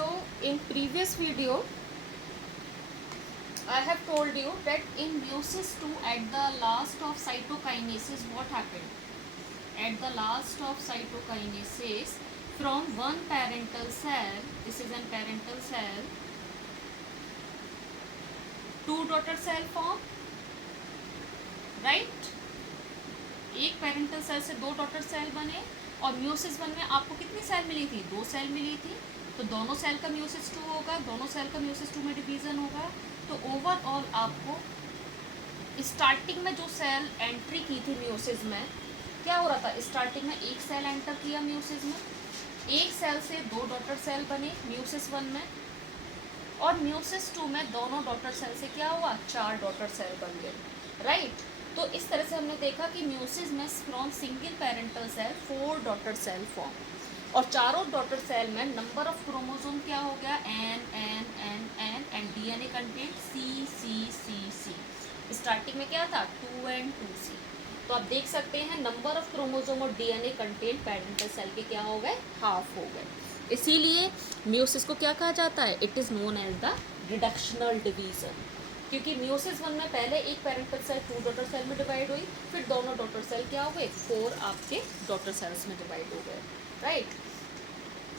So in previous video I have told you that in meiosis 2 at the last of cytokinesis what happened? At the last of cytokinesis from one parental cell, this is a parental cell, two daughter cell form, right? एक parental cell से दो daughter cell बने और meiosis 1 में आपको कितनी cell मिली थी? दो सेल मिली थी। तो दोनों सेल का म्यूसिस 2 होगा, दोनों सेल का म्यूसिस 2 में डिवीजन होगा। तो ओवरऑल आपको स्टार्टिंग में जो सेल एंट्री की थी म्यूसिस में, क्या हो रहा था? स्टार्टिंग में एक सेल एंटर किया म्यूसिस में, एक सेल से दो डॉटर सेल बने म्यूसिस 1 में, और म्यूसिस 2 में दोनों डॉटर सेल से क्या हुआ? 4 डॉटर सेल बन गए, राइट। तो इस तरह से हमने देखा कि म्यूसिस में from single parental cell 4 daughter cell form, और चारों डॉटर सेल में नंबर ऑफ क्रोमोसोम क्या हो गया? n and DNA content C। Starting में क्या था? 2 and 2C। तो आप देख सकते हैं नंबर ऑफ क्रोमोसोम और डीएनए कंटेंट पेरेंटल सेल के क्या हो गए? हाफ हो गए। इसीलिए म्यूसिस को क्या कहा जाता है? It is known as the reductional division, क्योंकि म्यूसिस 1 में पहले एक पेरेंटल सेल 2 डॉटर सेल में डिवाइड हुई, फिर दोनों डॉटर सेल क्या हो गए? 4 आपके डॉटर सेल्स में डिवाइड हो गए, right.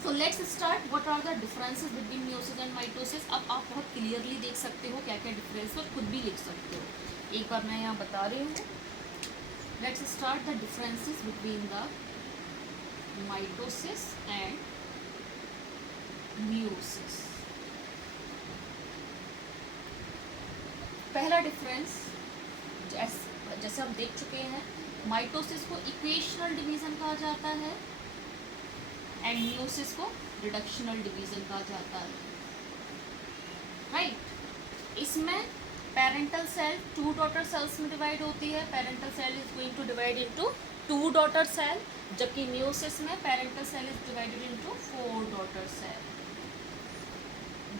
So let's start. What are the differences between meiosis and mitosis? अब आप बहुत क्लियरली देख सकते हो क्या क्या डिफरेंस है, खुद भी लिख सकते हो। एक बार मैं यहाँ बता रही हूँ। Let's start the differences between the mitosis and meiosis. पहला डिफरेंस जैसे हम देख चुके हैं, माइटोसिस को इक्वेशनल डिवीजन कहा जाता है एंड म्यूसिस को रिडक्शनल डिवीजन कहा जाता है, राइट। इसमें पेरेंटल सेल 2 डॉटर सेल्स में डिवाइड होती है। Parental cell is going to divide into 2 daughter cell, जबकि म्यूसिस में parental cell is divided into 4 daughter cell.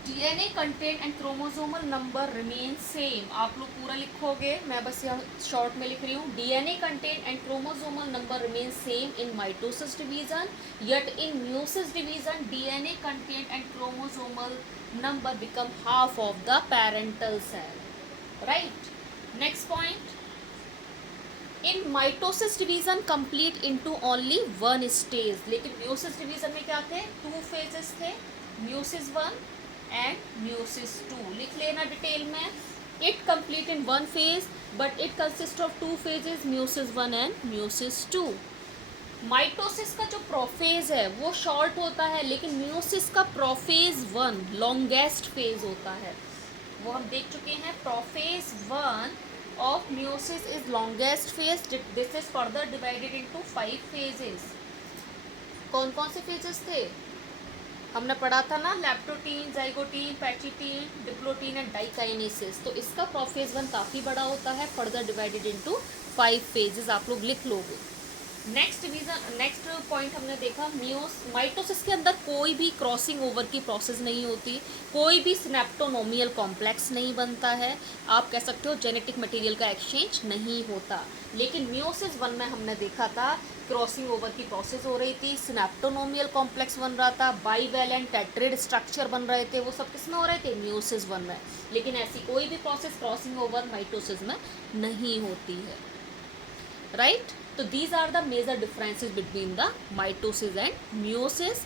DNA content and chromosomal number remain same. आप लोग पूरा लिखोगे, मैं बस यहाँ शॉर्ट में लिख रही हूँ। DNA content and chromosomal number remain same in mitosis division, yet in meiosis division DNA content and chromosomal number become half of the parental cell, right? Next point, in mitosis division complete into only one stage, लेकिन meiosis division में क्या थे? 2 phases थे, meiosis 1 and meiosis 2। लिख लेना detail में। It complete in 1 phase but it consist of 2 phases, meiosis 1 and meiosis 2। Mitosis का जो प्रोफेज है वो शॉर्ट होता है, लेकिन म्यूसिस का प्रोफेज 1 लॉन्गेस्ट फेज होता है, वो हम देख चुके हैं। Prophase 1 of meiosis is longest phase. This is further divided into 5 phases। कौन कौन से फेजेस थे? हमने पढ़ा था ना, लैप्टोटीन, zygotene, pachytene, diplotene and diakinesis. तो इसका प्रोफेज 1 काफ़ी बड़ा होता है, फर्दर डिवाइडेड इनटू 5 phases। आप लोग लिख लोगे। नेक्स्ट पॉइंट हमने देखा, माइटोसिस के अंदर कोई भी क्रॉसिंग ओवर की प्रोसेस नहीं होती, कोई भी स्नैप्टोनोमियल कॉम्प्लेक्स नहीं बनता है। आप कह सकते हो जेनेटिक मटेरियल का एक्सचेंज नहीं होता। लेकिन म्यूसिस 1 में हमने देखा था क्रॉसिंग ओवर की प्रोसेस हो रही थी, स्नैप्टोनोमियल कॉम्प्लेक्स बन रहा था, बाईवैलेंट टेट्रेड स्ट्रक्चर बन रहे थे। वो सब किसमें हो रहे थे? म्यूसिस 1 में। लेकिन ऐसी कोई भी प्रोसेस क्रॉसिंग ओवर माइटोसिस में नहीं होती है, राइट। तो these are the major differences between the mitosis and meiosis.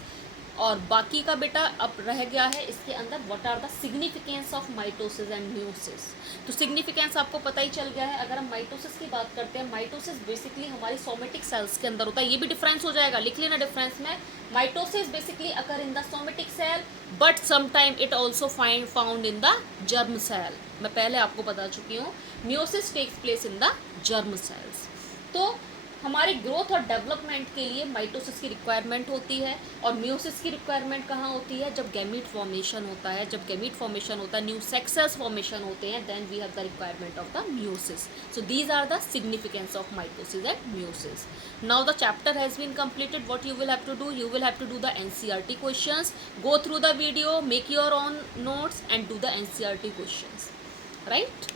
और बाकी का बेटा अब रह गया है इसके अंदर, what are the significance of mitosis and meiosis. तो सिग्निफिकेंस आपको पता ही चल गया है। अगर हम माइटोसिस की बात करते हैं, माइटोसिस बेसिकली हमारी सोमेटिक सेल्स के अंदर होता है। ये भी डिफरेंस हो जाएगा, लिख लेना डिफरेंस में। Mitosis basically occur in the somatic cell, but sometime it also found in the germ cell. मैं पहले आपको बता चुकी हूँ, meiosis takes place in the germ cells. तो हमारे ग्रोथ और डेवलपमेंट के लिए माइटोसिस की रिक्वायरमेंट होती है, और म्यूसिस की रिक्वायरमेंट कहाँ होती है? जब गैमीट फॉर्मेशन होता है। जब गैमीट फॉर्मेशन होता है, न्यू सेक्स सेल्स फॉर्मेशन होते हैं, then we have the requirement of the meiosis. So these are the significance of mitosis and meiosis. Now the chapter has been completed. What you will have to do? You will have to do the NCERT questions. Go through the video, make your own notes and do the NCERT questions, right?